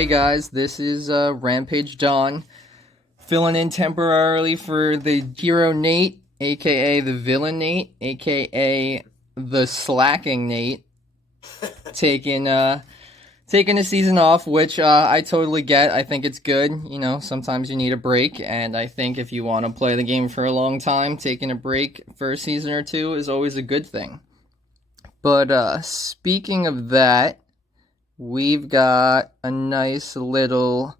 Hey guys, this is Rampage Dawn, filling in temporarily for the hero Nate, aka the villain Nate, aka the slacking Nate, taking taking a season off, which I totally get. I think it's good. You know, sometimes you need a break, and I think if you want to play the game for a long time, taking a break for a season or two is always a good thing. But speaking of that, we've got a nice little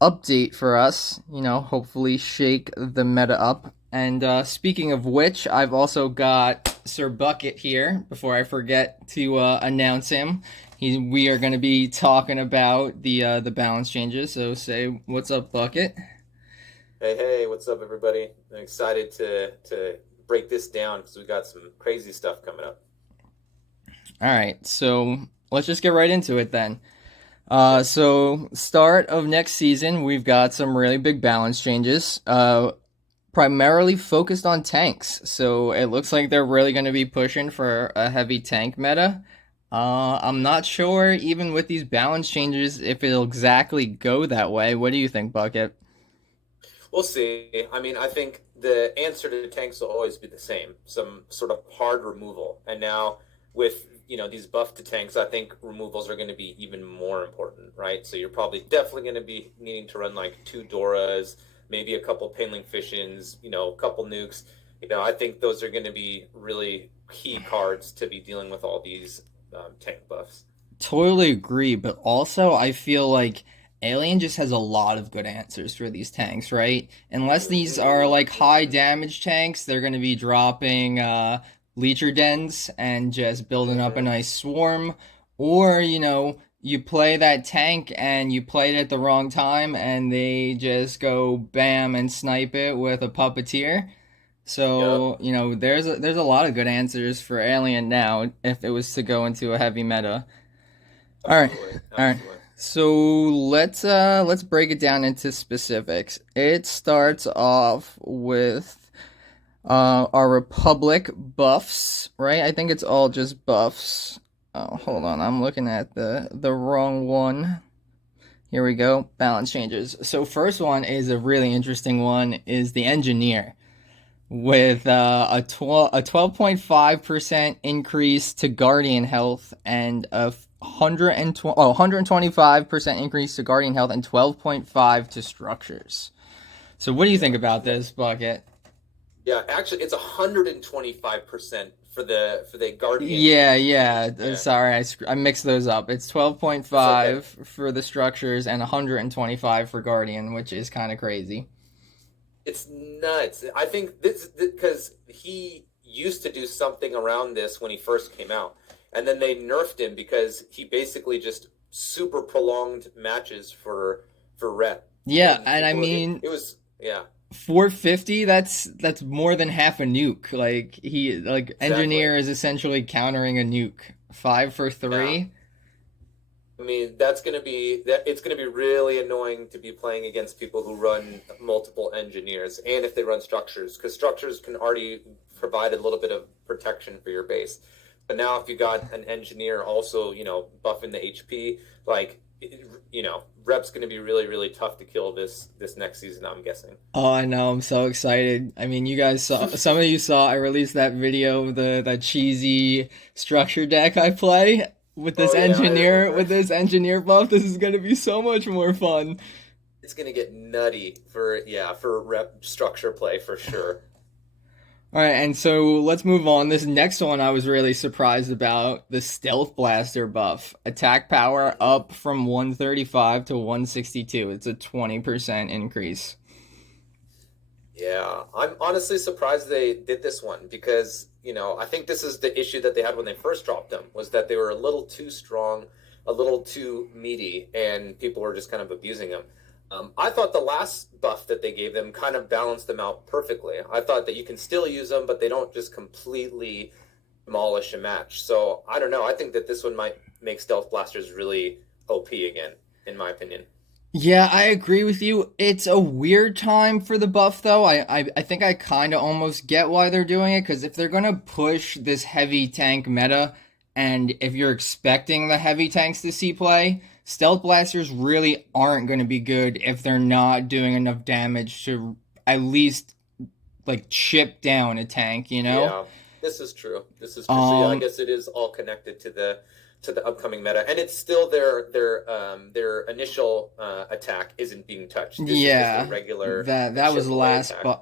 update for us, hopefully shake the meta up. And speaking of which, I've also got Sir Bucket here before I forget to announce him. We are going to be talking about the balance changes. So say what's up, Bucket. Hey, what's up, everybody? I'm excited to break this down because we got some crazy stuff coming up. All right, so let's just get right into it then. Yeah. So start of next season, we've got some really big balance changes. Primarily focused on tanks. So it looks like they're really going to be pushing for a heavy tank meta. I'm not sure, even with these balance changes, if it'll exactly go that way. What do you think, Bucket? We'll see. I mean, I think the answer to tanks will always be the same, some sort of hard removal. And now with, these buff to tanks, I think removals are going to be even more important, right? So you're probably definitely going to be needing to run like two Doras, maybe a couple Painling Fissions, a couple nukes. I think those are going to be really key cards to be dealing with all these tank buffs. Totally agree, but also I feel like Alien just has a lot of good answers for these tanks, right? Unless these are Hmm. like high Hmm. damage tanks, they're going to be dropping Leecher Dens and just building up a Hmm. nice swarm. Or, you play that tank and you played it at the wrong time and they just go bam and snipe it with a puppeteer. Yep. So, there's a lot of good answers for Alien now if it was to go into a heavy meta. All right. Absolutely. All right. Absolutely. So let's break it down into specifics. It starts off with our Republic buffs, right? I think it's all just buffs. Oh, hold Hmm. on. I'm looking at the wrong one. Here we go. Balance changes. So first one is a really interesting one is the engineer with a 12.5% increase to Guardian health and a 125% increase to Guardian health and 12.5 to structures. So what do you think Yeah. about this, Bucket? Yeah, actually, it's 125% for the Guardian Yeah, HP. yeah. Yeah, Sorry, I mixed those up. It's it's okay. 12.5 for the structures and 125 for Guardian, which is kind of crazy. It's nuts. I think this because he used to do something around this when he first came out, and then they nerfed him because he basically just super prolonged matches for rep, Yeah, and and I people mean, it was yeah, 450, that's more than half a nuke. Like exactly. engineer is essentially countering a nuke. 5 for Yeah. 3. I mean, it's gonna be really annoying to be playing against people who run multiple engineers and if they run structures, because structures can already provide a little bit of protection for your base. But now if you got an engineer also, buffing the HP, like rep's gonna be really, really tough to kill this next season, I'm guessing. Oh, I know, I'm so excited. I mean, you guys saw, some of you saw I released that video of the that cheesy structure deck I play Oh yeah, I remember. with this engineer buff. This is going to be so much more fun. It's gonna get nutty for rep structure play for sure. All right, and so let's move on. This next one I was really surprised about the Stealth Blaster buff. Attack power Hmm. up from 135 to 162. It's a 20% increase. Yeah, I'm honestly surprised they did this one because, I think this is the issue that they had when they first dropped them was that they were a little too strong, a little too meaty, and people were just kind of abusing them. I thought the last buff that they gave them kind of balanced them out perfectly. I thought that you can still use them, but they don't just completely demolish a match. So I don't know. I think that this one might make Stealth Blasters really OP again, in my opinion. Yeah, I agree with you. It's a weird time for the buff, though. I think I kind of almost get why they're doing it, because if they're going to push this heavy tank meta, and if you're expecting the heavy tanks to see play, stealth blasters really aren't going to be good if they're not doing enough damage to at least like chip down a tank, you know? Yeah, this is true. This is true. So yeah, I Um, guess it is all connected to the upcoming meta, and it's still their initial attack isn't being touched. This is just their yeah, regular that was chip the away last attack.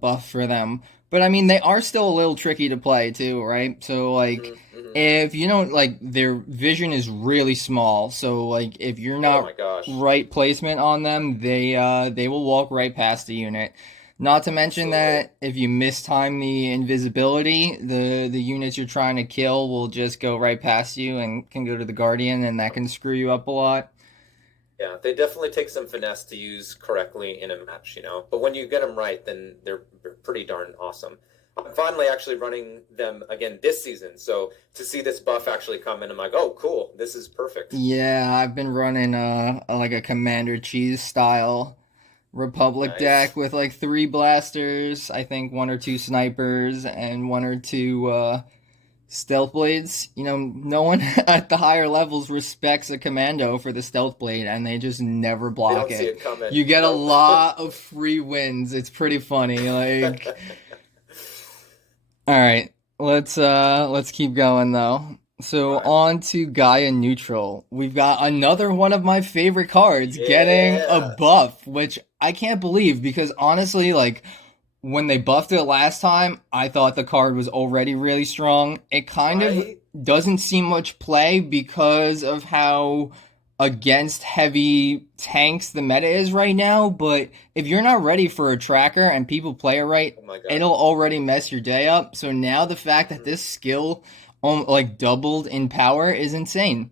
buff for them. But I mean, they are still a little tricky to play too, right? So like, Hmm. if you don't like, their vision is really small. So like, if you're Oh not my gosh, right placement on them, they will walk right past the unit. Not to mention absolutely. that if you mistime the invisibility, the units you're trying to kill will just go right past you and can go to the Guardian, and that can screw you up a lot. Yeah, they definitely take some finesse to use correctly in a match, you know. But when you get them right, then they're pretty darn awesome. I'm finally actually running them again this season, so to see this buff actually come in, I'm like, oh, cool, this is perfect. Yeah, I've been running like a Commander Cheese style Republic Nice. deck with like three blasters, I think one or two snipers, and one or two stealth blades. You know, no one at the higher levels respects a commando for the stealth blade, and they just never They block don't see it. it coming. You get a Nope. lot of free wins. It's pretty funny. Like, all right, let's keep going though. All So right. on to Gaia Neutral. We've got another one of my favorite cards getting a Yeah. buff, which I can't believe because honestly, like when they buffed it last time, I thought the card was already really strong. It kind of Right? doesn't see much play because of how against heavy tanks the meta is right now, but if you're not ready for a tracker and people play it right, Oh my God. it'll already mess your day up. So now the fact that Mhm. this skill like doubled in power is insane.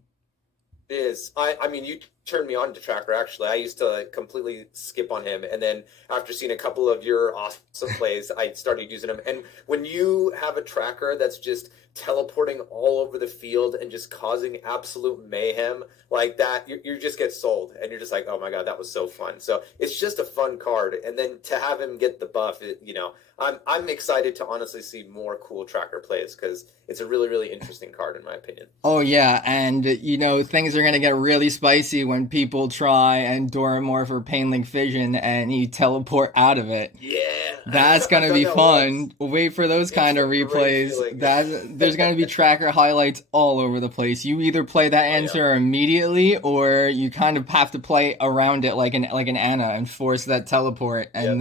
Is I mean you turned me on to Tracker actually. I used to like, completely skip on him, and then after seeing a couple of your awesome plays, I started using him. And when you have a tracker that's just teleporting all over the field and just causing absolute mayhem like that, you just get sold, and you're just like, oh my God, that was so fun. So it's just a fun card, and then to have him get the buff, you know, I'm excited to honestly see more cool Tracker plays because it's a really interesting card in my opinion. Oh yeah, and you know things are gonna get really spicy when people try and Doramorph or Painlink Fission and you teleport out of it. Yeah, That's I've gonna done be that once. fun. Wait for those It's kind a of great replays. feeling. There's gonna be tracker highlights all over the place. You either play that Oh yeah. answer immediately, or you kind of have to play around it like an Anna and force that teleport, Yep.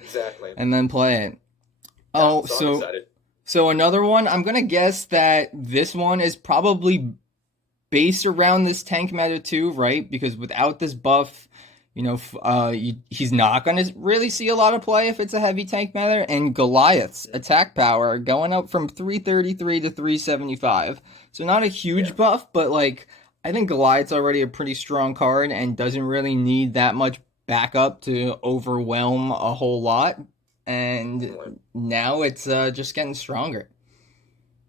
Exactly. and then play it. Yeah. Oh, So I'm excited. so another one. I'm gonna guess that this one is probably based around this tank meta too, right? Because without this buff, you know, he's not going to really see a lot of play if it's a heavy tank meta. And Goliath's Mhm. attack power going up from 333 to 375. So not a Yeah. huge buff, but like I think Goliath's already a pretty strong card and doesn't really need that much backup to overwhelm a whole lot. And Definitely. now it's just getting stronger.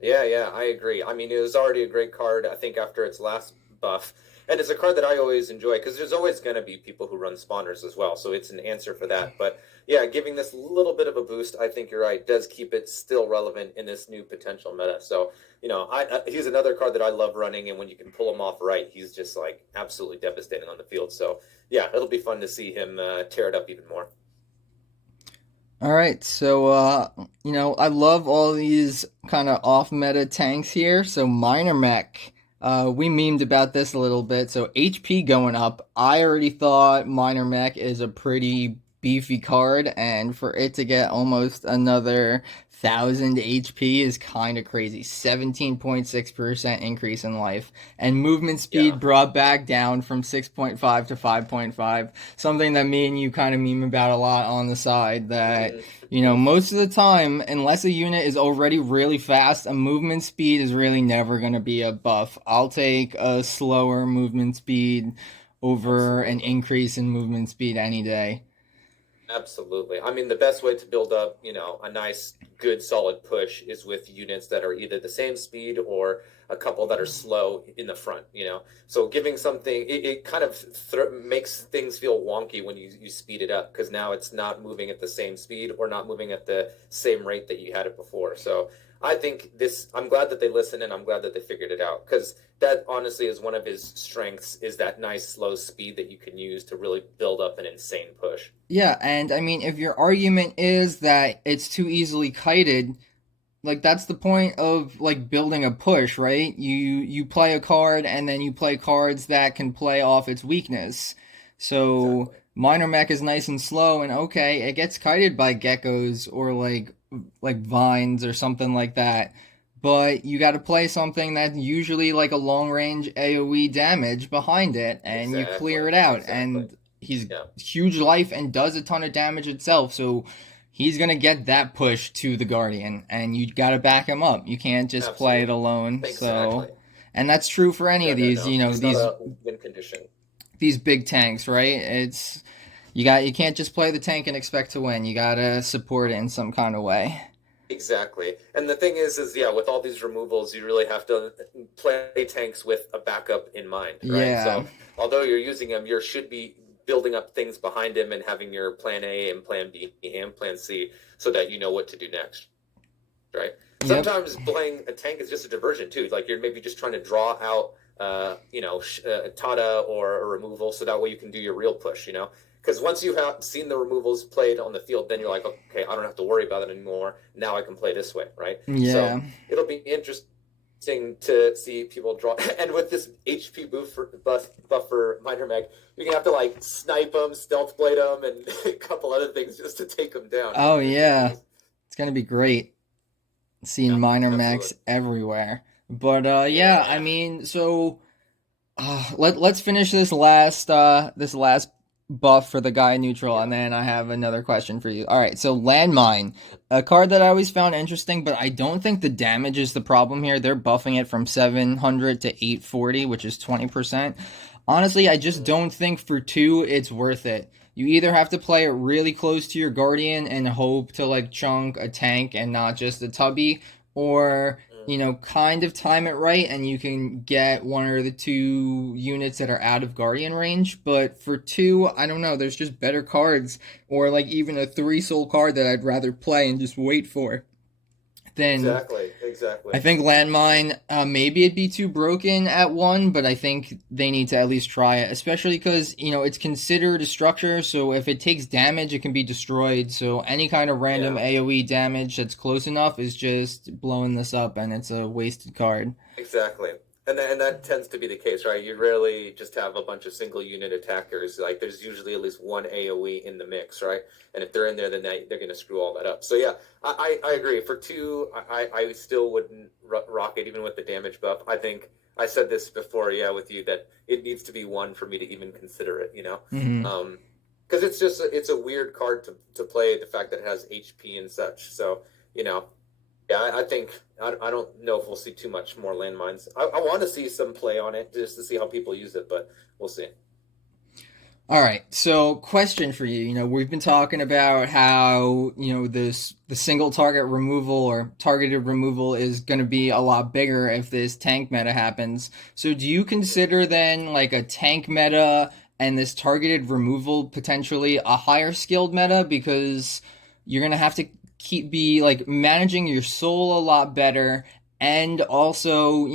Yeah, yeah, I agree. I mean, it was already a great card, I think, after its last buff. And it's a card that I always enjoy because there's always going to be people who run spawners as well. So it's an answer for that. But yeah, giving this little bit of a boost, I think you're right, does keep it still relevant in this new potential meta. So, you know, he's another card that I love running. And when you can pull him off right, he's just like absolutely devastating on the field. So yeah, it'll be fun to see him tear it up even more. All right, so you know, I love all these kind of off-meta tanks here. So minor mech, we memed about this a little bit. So HP going up. I already thought minor mech is a pretty beefy card, and for it to get almost another 1,000 HP is kind of crazy. 17.6% increase in life, and movement Yeah. speed brought back down from 6.5 to 5.5. Something that me and you kind of meme about a lot on the side that you know, Mhm. most of the time, unless a unit is already really fast, a movement speed is really never going to be a buff. I'll take a slower movement speed over an Absolutely. increase in movement speed any day. Absolutely. I mean, the best way to build up, you know, a nice, good, solid push is with units that are either the same speed or a couple that are slow in the front, you know. So giving something, it kind of makes things feel wonky when you speed it up because now it's not moving at the same speed or not moving at the same rate that you had it before. So I think this. I'm glad that they listened, and I'm glad that they figured it out because that honestly is one of his strengths. Is that nice slow speed that you can use to really build up an insane push. Yeah, and I mean, if your argument is that it's too easily kited, like that's the point of like building a push, right? You play a card and then you play cards that can play off its weakness. So Exactly. minor mech is nice and slow and okay, it gets kited by geckos or like vines or something like that. But you got to play something that's usually like a long range AoE damage behind it and you clear Exactly. it out, Exactly. and he's Yeah. huge life and does a ton of damage itself. So he's gonna get that push to the Guardian, and you gotta back him up. You can't just play it Absolutely. alone. Exactly. So, and that's true for any Yeah. of No. these, No. He's not these a win condition. big tanks, right? It's you can't just play the tank and expect to win. You gotta support it in some kind of way. Exactly. And the thing is yeah, with all these removals, you really have to play tanks with a backup in mind, right? Yeah. So although you're using them, you should be building up things behind him and having your plan A and plan B and plan C so that you know what to do next, right? Yep. Sometimes playing a tank is just a diversion too. Like you're maybe just trying to draw out, Tada or a removal, so that way you can do your real push. Because once you have seen the removals played on the field, then you're like, okay, I don't have to worry about it anymore. Now I can play this way, right? So Yeah. it'll be interesting to see people draw. And with this HP buff for minor mech, you're gonna have to like snipe them, stealth blade them, and a couple other things just to take them down. It'll Oh be yeah. ridiculous. It's gonna be great seeing Yeah, minor mechs absolutely. everywhere. But yeah, I Yeah. mean, so let's finish this last buff for the guy neutral, and Yeah. then I have another question for you. All right, so landmine, a card that I always found interesting, but I don't think the damage is the problem here. They're buffing it from 700 to 840, which is 20%. Honestly, I just Mm, don't think for two it's worth it. You either have to play it really close to your guardian and hope to like chunk a tank and not just a tubby, or mm. kind of time it right and you can get one or the two units that are out of Guardian range. But for two, I don't know, there's just better cards, or like even a three soul card that I'd rather play and just wait for. Then Exactly. I Exactly. think Landmine, maybe it'd be too broken at one, but I think they need to at least try it, especially because, it's considered a structure, so if it takes damage, it can be destroyed. So any kind of random Yeah. AoE damage that's close enough is just blowing this up, and it's a wasted card. Exactly. And that tends to be the case, right? You rarely just have a bunch of single unit attackers. Like there's usually at least one AoE in the mix, right? And if they're in there, then they're going to screw all that up. So yeah, I agree. For two, I still wouldn't rock it even with the damage buff. I think I said this before, yeah, with you that it needs to be one for me to even consider it. Hmm. Um, because it's a weird card to play. The fact that it has HP and such. So you know, yeah, I think I don't know if we'll see too much more landmines. I want to see some play on it just to see how people use it, but we'll see. All right. So, question for you. We've been talking about how, the single target removal or targeted removal is going to be a lot bigger if this tank meta happens. So, do you consider then like a tank meta and this targeted removal potentially a higher skilled meta, because you're going to have to be like managing your soul a lot better, and also,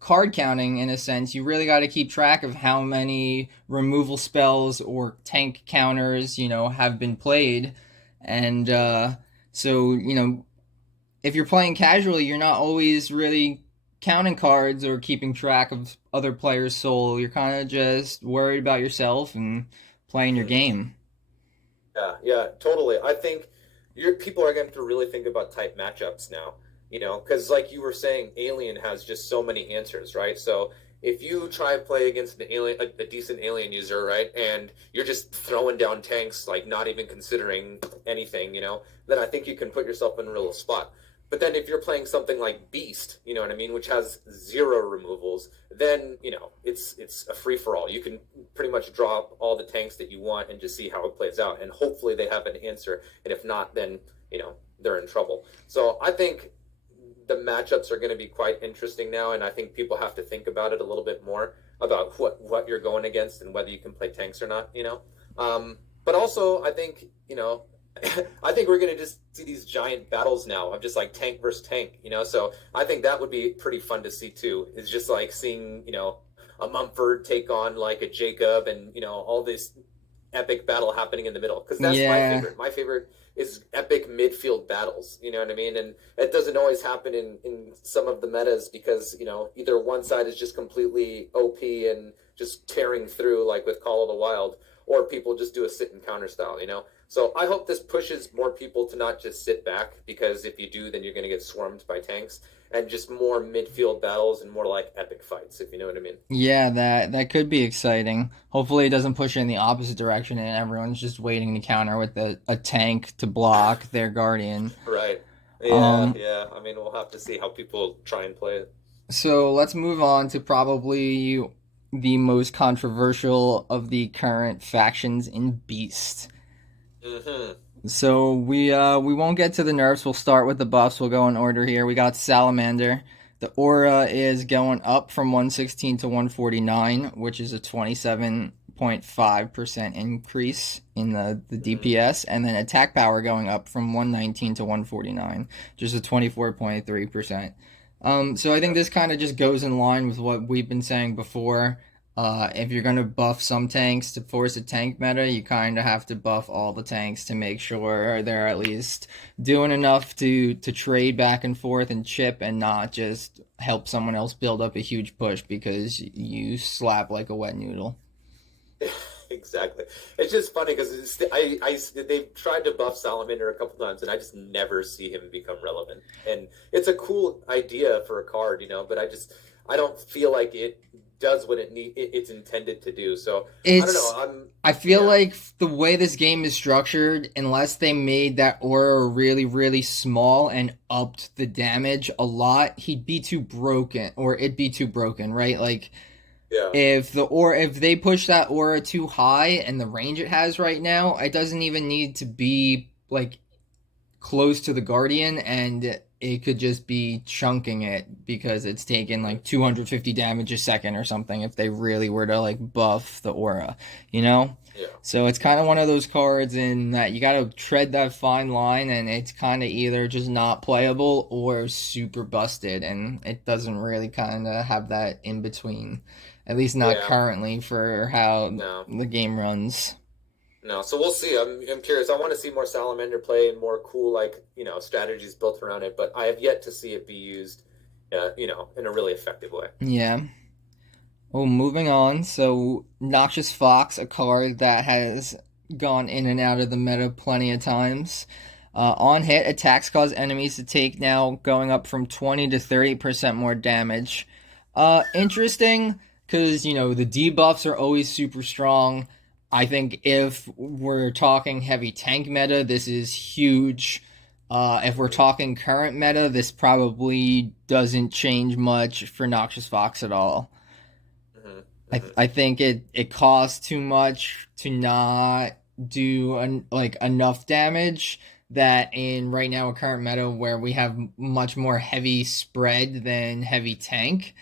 card counting in a sense. You really got to keep track of how many removal spells or tank counters, have been played. And Mm, so, if you're playing casually, you're not always really counting cards or keeping track of other players' soul. You're kind of just worried about yourself and playing your mm. game. Yeah, yeah, totally. I think your people are going to really think about type matchups now, because like you were saying, Alien has just so many answers, right? So if you try and play against an alien, a decent alien user, right, and you're just throwing down tanks, like not even considering anything, then I think you can put yourself in a real spot. But then if you're playing something like Beast, you know what I mean, which has zero removals, then it's a free for all. You can pretty much draw up all the tanks that you want and just see how it plays out. And hopefully they have an answer. And if not, then they're in trouble. So I think the matchups are going to be quite interesting now, and I think people have to think about it a little bit more about what you're going against and whether you can play tanks or not. But also I think I think we're gonna just see these giant battles now of just like tank versus tank, you know. So I think that would be pretty fun to see too. It's just like seeing, a Mumford take on like a Jacob, and all this epic battle happening in the middle. Because that's my Yeah. favorite. My favorite is epic midfield battles. You know what I mean? And it doesn't always happen in some of the metas because either one side is just completely OP and just tearing through like with Call of the Wild, or people just do a sit and counter style. So I hope this pushes more people to not just sit back, because if you do, then you're going to get swarmed by tanks, and just more midfield battles and more like epic fights, if you know what I mean. Yeah, that could be exciting. Hopefully it doesn't push in the opposite direction and everyone's just waiting to counter with a tank to block their guardian. Right. Yeah, Um, yeah. I mean, we'll have to see how people try and play it. so let's move on to probably the most controversial of the current factions in Beast. Mm-hmm. So we won't get to the nerfs. We'll start with the buffs. We'll go in order here. We got Salamander. The aura is going up from 116 to 149, which is a 27.5% increase in the Mm-hmm. DPS, and then attack power going up from 119 to 149, just a 24.3%. So I think Yep. this kind of just goes in line with what we've been saying before. If you're gonna buff some tanks to force a tank meta, you kind of have to buff all the tanks to make sure they're at least doing enough to trade back and forth and chip, and not just help someone else build up a huge push because you slap like a wet noodle. Exactly. It's just funny because they've tried to buff Salamander a couple times, and I just never see him become relevant. And it's a cool idea for a card, but I don't feel like it does what it's intended to do. So I don't know. It's I feel Yeah, like the way this game is structured, unless they made that aura really, really small and upped the damage a lot, he'd be too broken, or it'd be too broken, right? Like yeah, if they push that aura too high and the range it has right now, it doesn't even need to be like close to the Guardian, and it could just be chunking it because it's taking hmm, like 250 damage a second or something if they really were to like buff the aura, you know? yeah, So it's kind of one of those cards in that you got to tread that fine line, and it's kind of either just not playable or super busted, and it doesn't really kind of have that in between, at least not yeah. currently for how No, the game runs. no. So we'll see. I'm curious. I want to see more Salamander play and more cool like strategies built around it. But I have yet to see it be used, in a really effective way. Yeah. Oh, moving on. So, Noxious Fox, a card that has gone in and out of the meta plenty of times. On hit, attacks cause enemies to take now going up from 20 to 30% more damage. Interesting, because, the debuffs are always super strong. I think if we're talking heavy tank meta, this is huge. If we're Hmm. talking current meta, this probably doesn't change much for Noxious Fox at all. Hmm. I Hmm. I think it costs too much to not do like enough damage, that in right now a current meta where we have much more heavy spread than heavy tank.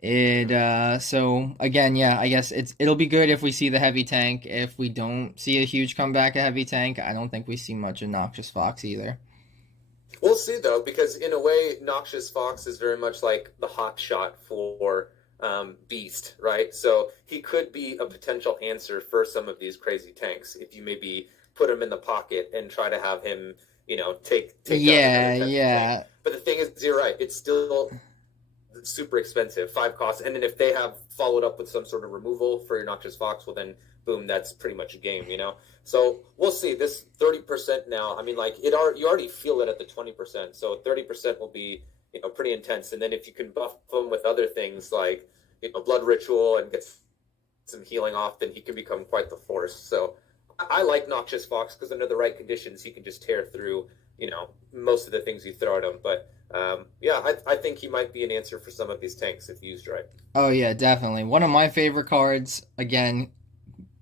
It Hmm. so again, yeah, I guess it'll be good if we see the heavy tank. If we don't see a huge comeback of heavy tank, I don't think we see much of Noxious Fox either. We'll see though, because in a way, Noxious Fox is very much like the hot shot for Beast, right? So he could be a potential answer for some of these crazy tanks if you maybe put him in the pocket and try to have him, take down another Yeah, type of tank. yeah. But the thing is, you're right; it's still super expensive, 5 costs, and then if they have followed up with some sort of removal for your Noxious Fox, well then boom, that's pretty much a game. So we'll see. This 30% now, I mean, like you already feel it at the 20%, so 30% will be pretty intense. And then if you can buff them with other things like Blood Ritual and get some healing off, then he can become quite the force. So I like Noxious Fox because under the right conditions, he can just tear through most of the things you throw at him. But yeah, I think he might be an answer for some of these tanks if used right. Oh yeah, definitely. One of my favorite cards. Again,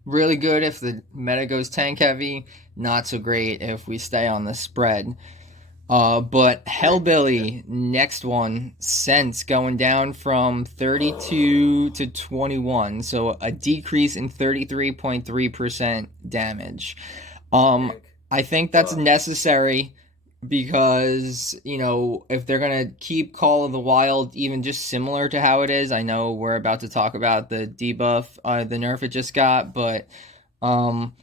really good if the meta goes tank heavy, not so great if we stay on the spread. But Agreed. Yeah. Hellbilly, next one, Sense going down from 32 to 21, so a decrease in 33.3% damage. Um, Tank. I think that's Uh, necessary because, if they're going to keep Call of the Wild even just similar to how it is, I know we're about to talk about the debuff, the nerf it just got, but um,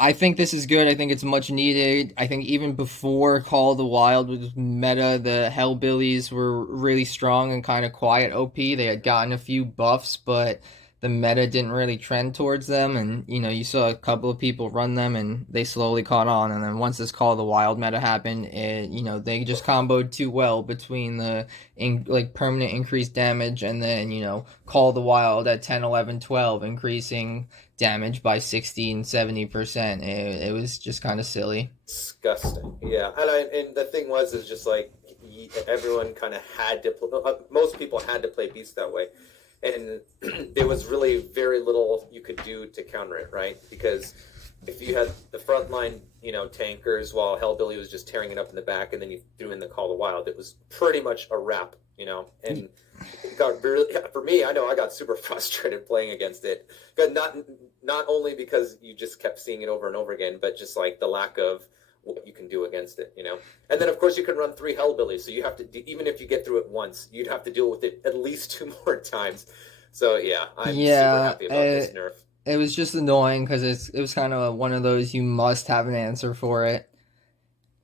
I think this is good. I think it's much needed. I think even before Call of the Wild was meta, the Hellbillies were really strong and kind of quiet OP. They had gotten a few buffs, but the meta didn't really trend towards them. And, you saw a couple of people run them and they slowly caught on. And then once this Call of the Wild meta happened, they just comboed too well between the like permanent increased damage and then, Call of the Wild at 10, 11, 12, increasing damage by 60 and 70%. It was just kind of silly. Disgusting. Yeah, and the thing was is just like everyone kind of had to. Most people had to play Beast that way, and there was really very little you could do to counter it, right? Because if you had the front line, tankers, while Hellbilly was just tearing it up in the back, and then you threw in the Call of Wild, it was pretty much a wrap, and it got really, for me, I know I got super frustrated playing against it. Not only because you just kept seeing it over and over again, but just like the lack of what you can do against it. And then of course you can run 3 Hellbillies, so you have to, even if you get through it once, you'd have to deal with it at least 2 more times. So yeah, I'm super Yeah, happy about this nerf. it was just annoying because it was kind of one of those you must have an answer for it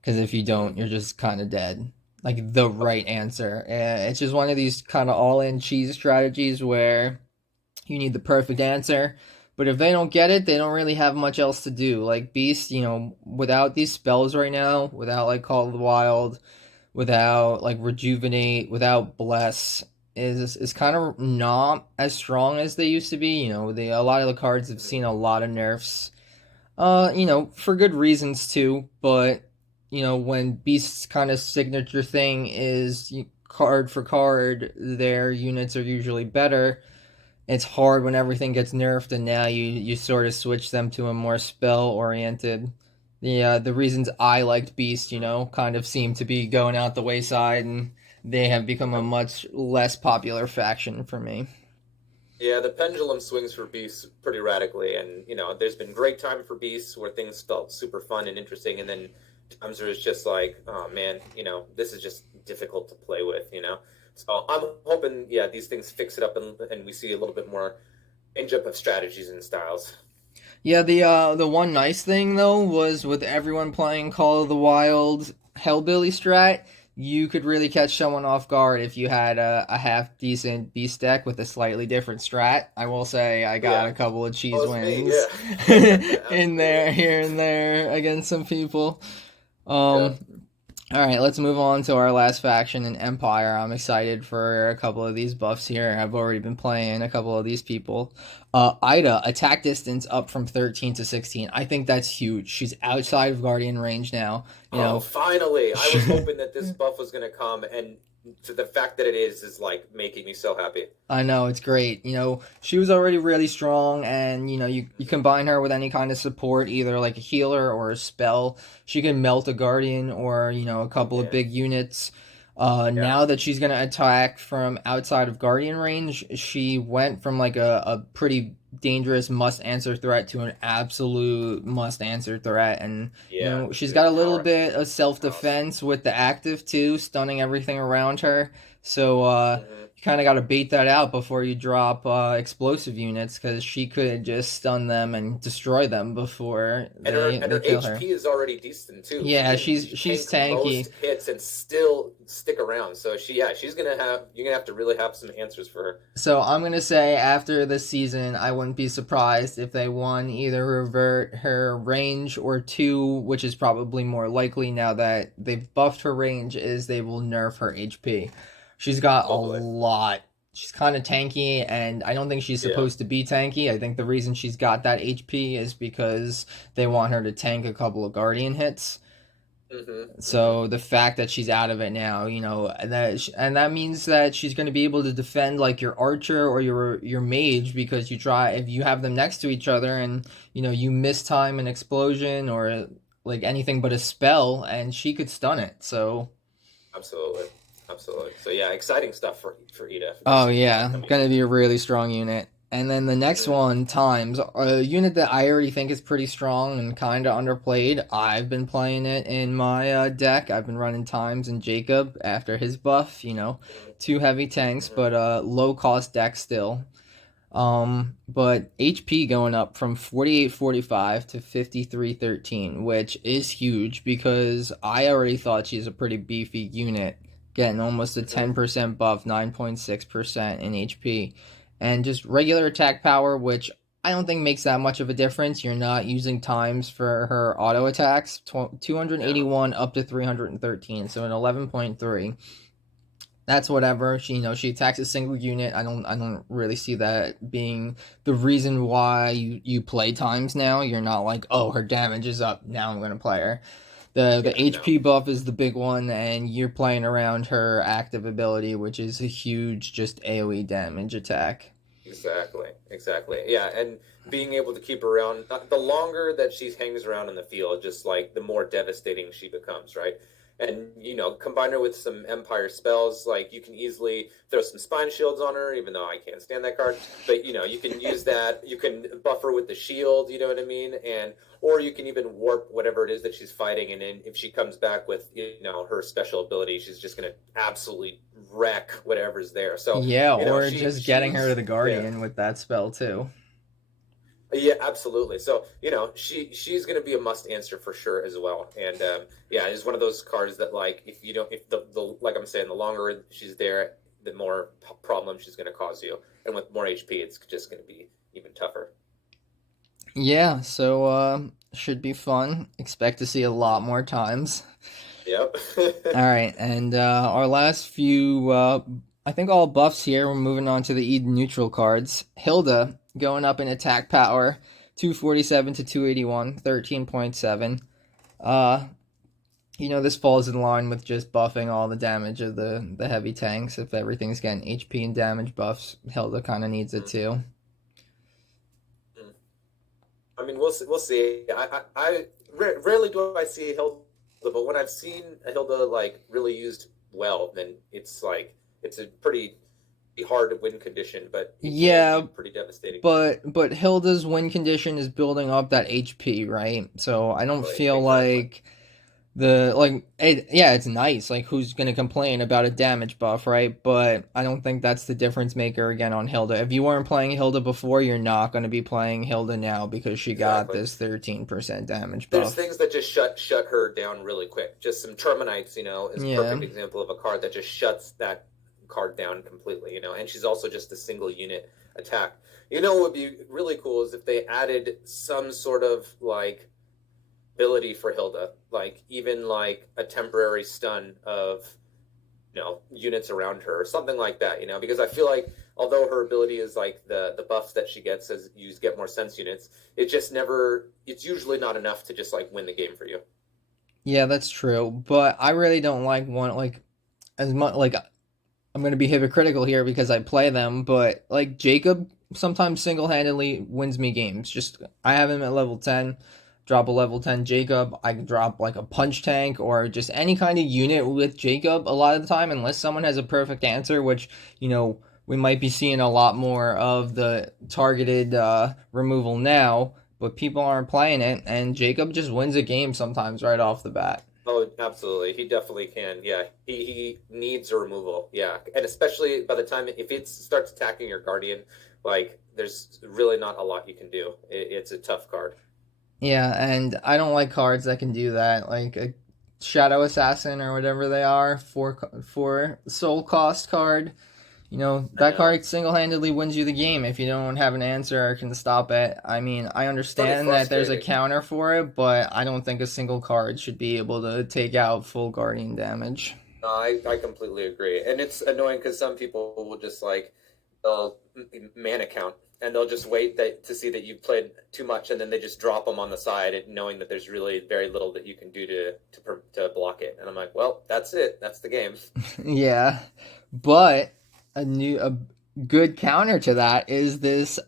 because if you don't, you're just kind of dead. Like the right answer. It's just one of these kind of all in cheese strategies where you need the perfect answer. But if they don't get it, they don't really have much else to do. Like Beast, without these spells right now, without like Call of the Wild, without like Rejuvenate, without Bless, is kind of not as strong as they used to be. A lot of the cards have seen a lot of nerfs. For good reasons too. But when Beast's kind of signature thing is card for card, their units are usually better. It's hard when everything gets nerfed, and now you sort of switch them to a more spell oriented. The reasons I liked Beast, kind of seem to be going out the wayside, and they have become a Yep. much less popular faction for me. Yeah, the pendulum swings for Beasts pretty radically, and there's been great time for Beasts where things felt super fun and interesting, and then times where it's just like, oh man, this is just difficult to play with. So I'm hoping, yeah, these things fix it up and we see a little bit more change up of strategies and styles. Yeah, the one nice thing though was with everyone playing Call of the Wild Hellbilly strat, you could really catch someone off guard if you had a half decent beast deck with a slightly different strat. I will say I Oh, got yeah, a couple of oh, cheese it's me, wins yeah, in absolutely, there, here and there against some people. yeah. Um, all right, let's move on to our last faction in Empire. I'm excited for a couple of these buffs here. I've already been playing a couple of these people. Ida, attack distance up from 13 to 16. I think that's huge. She's outside of Guardian range now. Oh, finally! I was hoping that this buff was gonna come, and to the fact that it is like making me so happy. I know it's great. She was already really strong, and you combine her with any kind of support, either like a healer or a spell. She can melt a guardian or a Oh couple of man, big units. yeah, Now that she's gonna attack from outside of guardian range, she went from like a pretty dangerous must answer threat to an absolute must answer threat, and yeah, she's the got a little power bit of self house. defense with the active too, stunning everything around her. So Hmm. you kind of got to bait that out before you drop explosive units because she could just stun them and destroy them before And her they and they her kill her. HP is already decent too. She Yeah, can she's tank tanky. most hits and still stick around. So she's gonna have you're gonna have to really have some answers for her. So I'm gonna say after this season, I wouldn't be surprised if they one either revert her range or two, which is probably more likely now that they've buffed her range, is they will nerf her HP. She's got a Hopefully, lot. She's kind of tanky, and I don't think she's yeah. supposed to be tanky. I think the reason she's got that HP is because they want her to tank a couple of Guardian hits. Hmm. So the fact that she's out of it now, that means that she's going to be able to defend like your archer or your mage because you try if you have them next to each other and you miss time an explosion or like anything but a spell and she could stun it. So Absolutely, absolutely. So yeah, exciting stuff for Ida oh this yeah, upcoming going to season. be a really strong unit. And then the next Mm-hmm. one, Times, a unit that I already think is pretty strong and kind of underplayed. I've been playing it in my deck. I've been running Times and Jacob after his buff. Two heavy tanks, Mm-hmm. but low cost deck still. But HP going up from 48.45 to 53.13, which is huge because I already thought she's a pretty beefy unit, getting almost a Mm-hmm. 10% buff, 9.6% in HP, and just regular attack power, which I don't think makes that much of a difference. You're not using times for her auto attacks, No. 281 up to 313, so an 11.3. That's whatever. She attacks a single unit. I don't really see that being the reason why you play times now. You're not like, oh, her damage is up. Now I'm gonna play her. The Yeah. No. HP buff is the big one, and you're playing around her active ability, which is a huge just AOE damage attack. Exactly. Exactly. Yeah, and being able to keep her around, the longer that she hangs around in the field, just like the more devastating she becomes, right? And combine her with some Empire spells, like you can easily throw some Spine Shields on her, even though I can't stand that card. But you can use that. You can buff her with the shield. You know what I mean? And or you can even warp whatever it is that she's fighting, and then if she comes back with her special ability, she's just gonna absolutely wreck whatever's there. So Yeah, or she just getting her to she's the yeah. Guardian with that spell too. Yeah, absolutely. So, she's going to be a must answer for sure as well. And yeah, it's one of those cards that like if you don't if the like I'm saying, the longer she's there, the more problem she's going to cause you. And with more HP, it's just going to be even tougher. Yeah, so should be fun. Expect to see a lot Mhm. more times. Yep. All right, and our last few, I think all buffs here. We're moving on to the Eden neutral cards. Hilda going up in attack power, 247 to 281, 13.7. Uh, this falls in line with just buffing all the damage of the heavy tanks. If everything's getting HP and damage buffs, Hilda kind of needs it too. Mhm. I mean, we'll see. Rarely do I see Hilda, but when I've seen a Hilda like really used well, then it's like it's a pretty hard to win condition, but it can be Yeah, pretty devastating. but Hilda's win condition is building up that HP, right? So I don't Exactly. feel Exactly. like it's nice. Like, who's gonna complain about a damage buff, right? But I don't think that's the difference maker again on Hilda. If you weren't playing Hilda before, you're not gonna be playing Hilda now because she got Exactly. this 13% damage There's buff. things that just shut her down really quick. Just some Terminites, is a Yeah. perfect example of a card that just shuts that card down completely, and she's also just a single unit attack. What would be really cool is if they added some sort of like ability for Hilda, like even like a temporary stun of units around her or something like that, because I feel like although her ability is like the buffs that she gets as you get more sense units, it's usually not enough to just like win the game for you. Yeah, that's true. But I really don't like as much like I'm gonna be hypocritical here because I play them, but like Jacob sometimes single handedly wins me games. Just I have him at level 10, drop a level 10 Jacob. I can drop like a punch tank or just any kind of unit with Jacob a lot of the time, unless someone has a perfect answer, which we might be seeing a lot more of the targeted removal now. But people aren't playing it, and Jacob just wins a game sometimes right off the bat. Oh, absolutely. He definitely can. Yeah. He needs a removal. Yeah. And especially by the time if it starts attacking your guardian, like there's really not a lot you can do. It's a tough card. Yeah, and I don't like cards that can do that, like a Shadow Assassin or whatever they are, for soul cost card. I That know. card single handedly wins you the game if you don't have an answer or can stop it. I mean, I It's pretty understand that there's a frustrating. counter for it, but I don't think a single card should be able to take out full Guardian damage. I completely agree. And it's annoying because some people will just like they'll mana count and they'll just wait to see that you've played too much and then they just drop them on the side and knowing that there's really very little that you can do to block it. And I'm like, well, that's it. That's the game. Yeah, but a good counter to that is this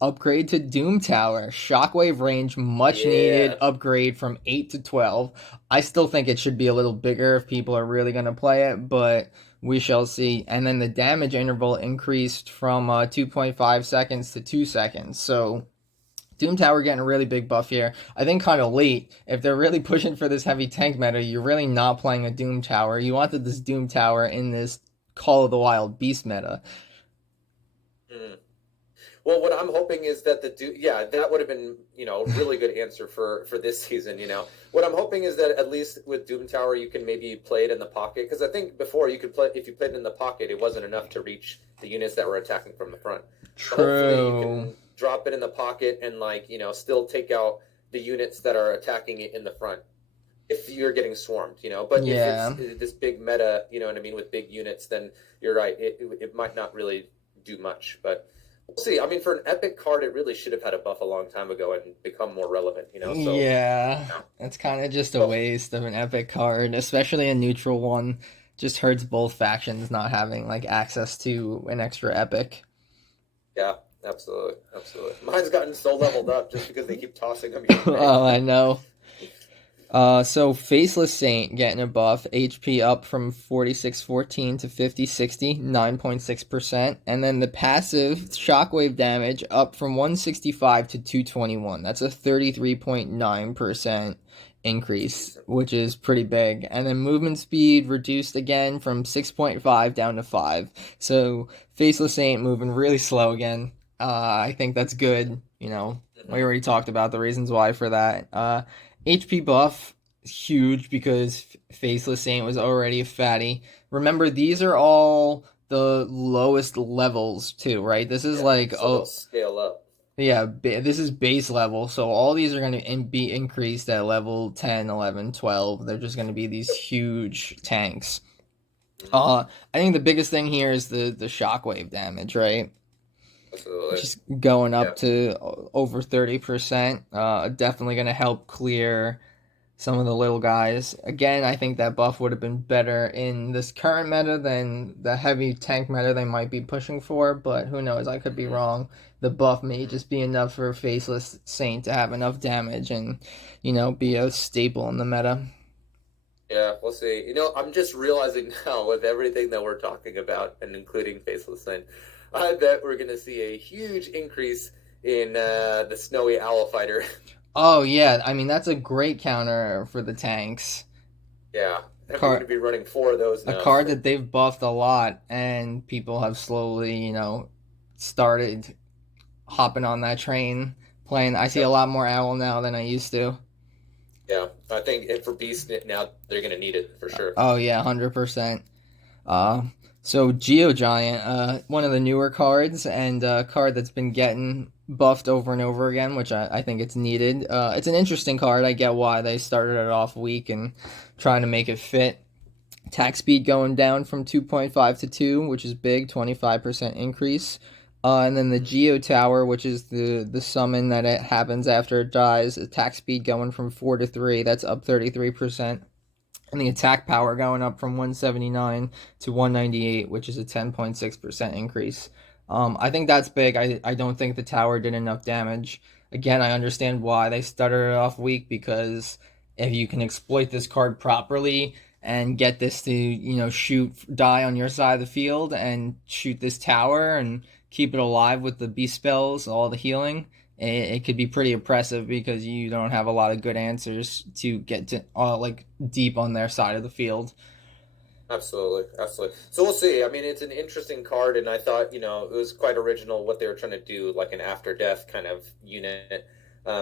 upgrade to Doom Tower. Shockwave range, much needed Yeah. upgrade from 8 to 12. I still think it should be a little bigger if people are really going to play it, but we shall see. And then the damage interval increased from 2.5 seconds to 2 seconds. So Doom Tower getting a really big buff here. I think kind of late. If they're really pushing for this heavy tank meta, you're really not playing a Doom Tower. You wanted this Doom Tower in this Call of the Wild Beast meta. Mm. Well, what I'm hoping is that yeah, that would have been, a really good answer for this season. What I'm hoping is that at least with Doom Tower, you can maybe play it in the pocket, because I think before you could play, if you played it in the pocket, it wasn't enough to reach the units that were attacking from the front. So hopefully you True. can drop it in the pocket and still take out the units that are attacking it in the front if you're getting swarmed. But if it's Yeah. this big meta, you know what I mean, with big units, then you're right. It might not really do much, but we'll see. I mean, for an epic card, it really should have had a buff a long time ago and become more relevant. So, Yeah. yeah. It's kind of just a Well, waste of an epic card, especially a neutral one. Just hurts both factions not having like access to an extra epic. yeah, absolutely, absolutely. Mine's gotten so leveled up just because they keep tossing them your way. Oh, I know. So Faceless Saint getting a buff, HP up from 4614 to 5060, 9.6%. And then the passive shockwave damage up from 165 to 221. That's a 33.9% increase, Decent. which is pretty big. And then movement speed reduced again from 6.5 down to 5. So Faceless Saint moving really slow again. I think that's good. We Hmm. already talked about the reasons why for that. HP buff huge because Faceless Saint was already a fatty. Remember, these are all the lowest levels too, right? This is Yeah, like so they'll scale up. yeah, this is base level. So all these are going to be increased at level 10, 11, 12. They're just going to be these Yep. huge tanks. Hmm. I think the biggest thing here is the shockwave damage, right? Absolutely. Just going Yeah. up to over 30%. Definitely going to help clear some of the little guys. Again, I think that buff would have been better in this current meta than the heavy tank meta they might be pushing for, but who knows? I could be Hmm. wrong. The buff may Hmm. just be enough for Faceless Saint to have enough damage and be a staple in the meta. Yeah, we'll see. I'm just realizing now with everything that we're talking about, and including Faceless Sin, I bet we're going to see a huge increase in the Snowy Owl Fighter. Oh yeah, I mean that's a great counter for the tanks. Yeah, and we're going to Card be running four of those a now. card that they've buffed a lot and people have slowly, started hopping on that train playing. I see a Yep. lot more Owl now than I used to. Yeah, I think and for Beast now they're going to need it for sure. Oh yeah, 100%. Uh, so Geo Giant, one of the newer cards and a card that's been getting buffed over and over again, which I think it's needed. It's an interesting card. I get why they started it off weak and trying to make it fit. Attack speed going down from 2.5 to 2, which is big, 25% increase. And then the Geo Tower, which is the summon that it happens after it dies, attack speed going from 4 to 3, that's up 33%. And the attack power going up from 179 to 198, which is a 10.6% increase. I think that's big. I don't think the tower did enough damage. Again, I understand why they started it off weak because if you can exploit this card properly and get this to, shoot, die on your side of the field and shoot this tower and keep it alive with the beast spells, all the healing, it could be pretty oppressive because you don't have a lot of good answers to get to like deep on their side of the field. Absolutely, absolutely. So we'll see. I mean, it's an interesting card, and I thought, it was quite original what they were trying to do, like an after death kind of unit.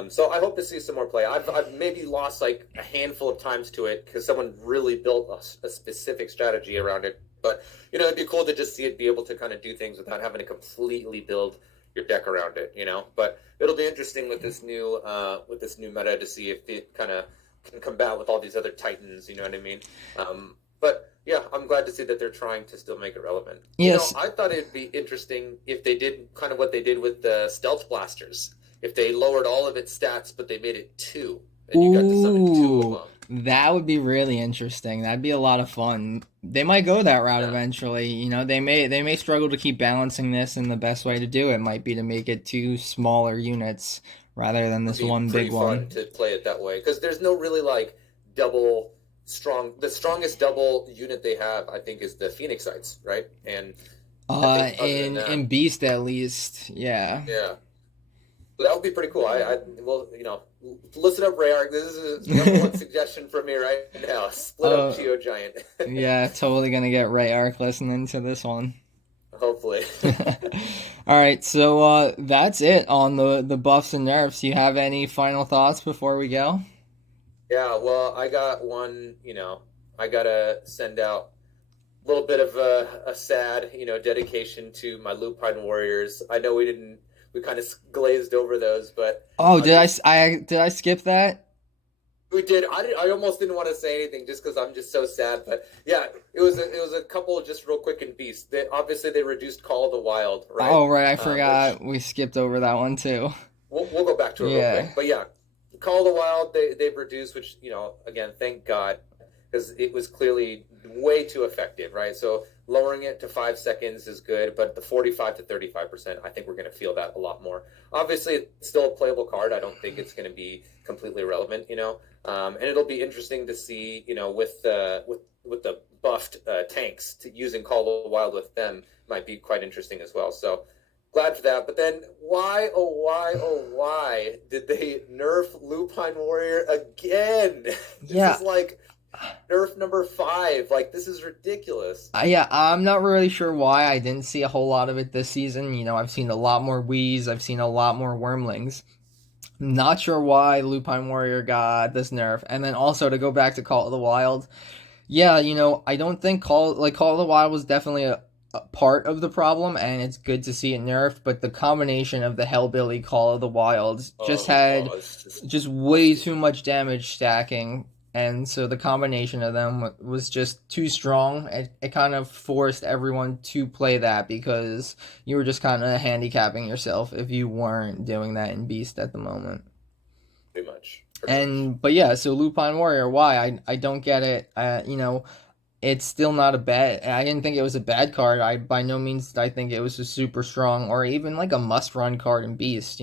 So I hope to see some more play. I've maybe lost like a handful of times to it because someone really built a specific strategy around it. But it'd be cool to just see it be able to kind of do things without having to completely build your deck around it. But it'll be interesting with this new meta to see if it kind of can combat with all these other titans. You know what I mean? But yeah, I'm glad to see that they're trying to still make it relevant. Yes. I thought it'd be interesting if they did what they did with the stealth blasters. If they lowered all of its stats, but they made it two. and you got to summon two of Ooh, them. that would be really interesting. That'd be a lot of fun. They might go that route Yeah, eventually. They may struggle to keep balancing this, and the best way to do it might be to make it two smaller units rather than would this be one pretty big fun one. to play it that way because there's no really like double strong. The strongest double unit they have, I think, is the Phoenixites, right? And I think other than In that, Beast at least, yeah. yeah, so that would be pretty cool. I well, listen up, Rayark. This is number one suggestion from me right now. Split up uh, Geo Giant. yeah, totally gonna get Ray Arc listening to this one. Hopefully. All right, so that's it on the buffs and nerfs. You have any final thoughts before we go? Yeah, well, I got one, I gotta send out a little bit of a sad, dedication to my Lupine Warriors. I know we kind of glazed over those, but Oh, I just, did I skip that? we did. I almost didn't want to say anything just because I'm just so sad. But yeah, it was a couple just real quick and beasts. Obviously they reduced Call of the Wild, right? Oh, right, I Which forgot. We skipped over that one too. we'll go back to it real Yeah. quick. But yeah, Call of the Wild they've reduced, which again, thank God, because it was clearly way too effective, right? So lowering it to 5 seconds is good, but the 45 to 35%, I think we're going to feel that a lot more. Obviously, it's still a playable card. I don't think it's going to be completely irrelevant. And it'll be interesting to see, with the buffed tanks using Call of the Wild with them might be quite interesting as well. So glad for that. But then why, oh why, oh why did they nerf Lupine Warrior again? This Yeah. is like nerf number 5. Like this is ridiculous. Yeah, I'm not really sure why I didn't see a whole lot of it this season. I've seen a lot more Wheeze, I've seen a lot more Wormlings. Not sure why Lupine Warrior got this nerf. And then also to go back to Call of the Wild, yeah, I don't think Call of the Wild was definitely a part of the problem, and it's good to see it nerfed. But the combination of the Hellbilly Call of the Wild just had It's just just way busted. too much damage stacking, and so the combination of them was just too strong. It kind of forced everyone to play that because you were just kind of handicapping yourself if you weren't doing that in Beast at the moment. Pretty much. Pretty much. And but yeah, so Lupine Warrior, why I don't get it. It's still not a bad. I didn't think it was a bad card. I by no means I think it was a super strong or even like a must run card in Beast.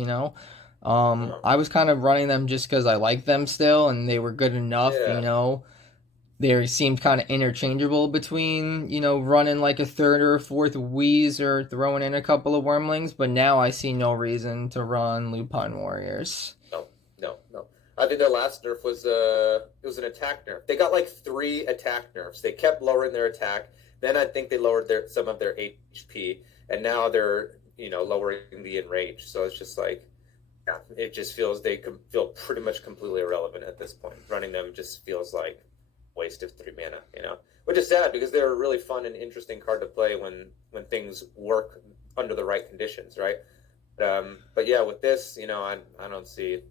Uh, I was kind of running them just because I like them still, and they were good enough. yeah. They seemed kind of interchangeable between running like a third or a fourth Wheeze or throwing in a couple of Wormlings. But now I see no reason to run Lupine Warriors. No, no, no. I think their last nerf was it was an attack nerf. They got like 3 attack nerfs. They kept lowering their attack. Then I think they lowered some of their HP, and now they're lowering the enrage. So it's just like, yeah, it just feels they feel pretty much completely irrelevant at this point. Running them just feels like waste of 3 mana, which is sad because they're a really fun and interesting card to play when things work under the right conditions, right? But yeah, with this, I don't see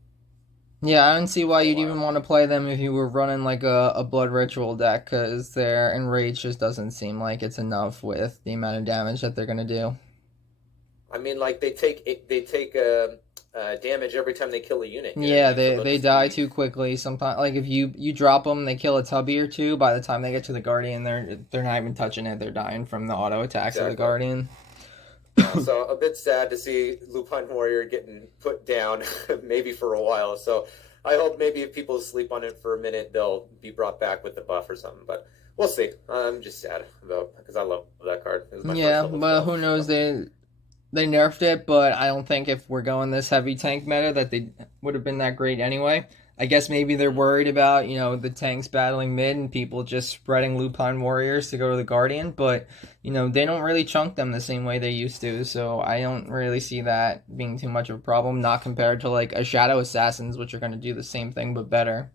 Yeah, I don't see why a you'd lot. even want to play them if you were running like a blood ritual deck, because their enrage just doesn't seem like it's enough with the amount of damage that they're gonna do. I mean, like they take damage every time they kill a unit. You know what I Yeah, mean? So they'll they just die be too quickly. Sometimes, like if you drop them, they kill a tubby or two. By the time they get to the guardian, they're not even touching it. They're dying from the auto attacks of the exactly. guardian. Yeah, so a bit sad to see Lupine Warrior getting put down, maybe for a while. So I hope maybe if people sleep on it for a minute, they'll be brought back with the buff or something. But we'll see. I'm just sad about because I love that card. It was my first Yeah, level but 12. who knows? So They nerfed it, but I don't think if we're going this heavy tank meta that they would have been that great anyway. I guess maybe they're mm, worried about, the tanks battling mid and people just spreading Lupine Warriors to go to the Guardian, but, they don't really chunk them the same way they used to, so I don't really see that being too much of a problem, not compared to, like, a Shadow Assassins, which are going to do the same thing but better.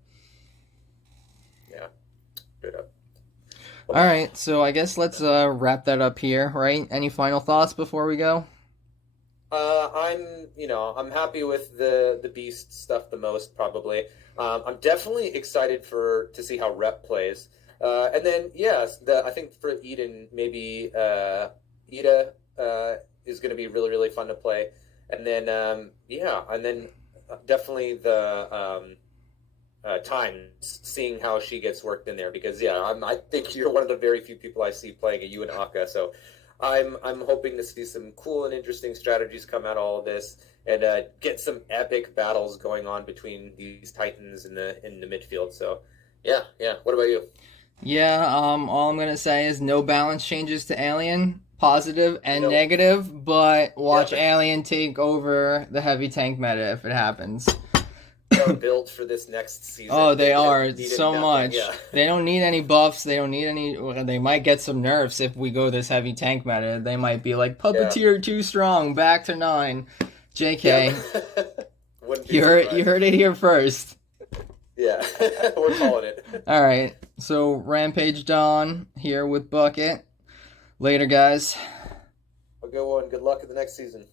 yeah, straight up. Alright, so I guess let's wrap that up here, right? Any final thoughts before we go? I'm happy with the beast stuff the most probably. I'm definitely excited to see how Rep plays. And then yes, I think for Eden maybe Ida is going to be really really fun to play. And then yeah, and then definitely times seeing how she gets worked in there because yeah, I think you're one of the very few people I see playing it, you and Akka. So I'm hoping to see some cool and interesting strategies come out of all of this and get some epic battles going on between these titans in the midfield. So yeah, yeah. What about you? Yeah, all I'm gonna say is no balance changes to Alien, positive and Nope. negative, but watch Yep. Alien take over the heavy tank meta if it happens. They are built for this next Oh, season. they They have are needed so nothing. much. Yeah. They don't need any buffs. They don't need any. Well, they might get some nerfs if we go this heavy tank meta. They might be like Yeah. Puppeteer too strong, back to 9. Yep. JK, Wouldn't be you surprised. heard it here first. Yeah. We're calling it. All right, so Rampage Dawn here with Bucket. Later, guys. A good one. Good luck in the next season.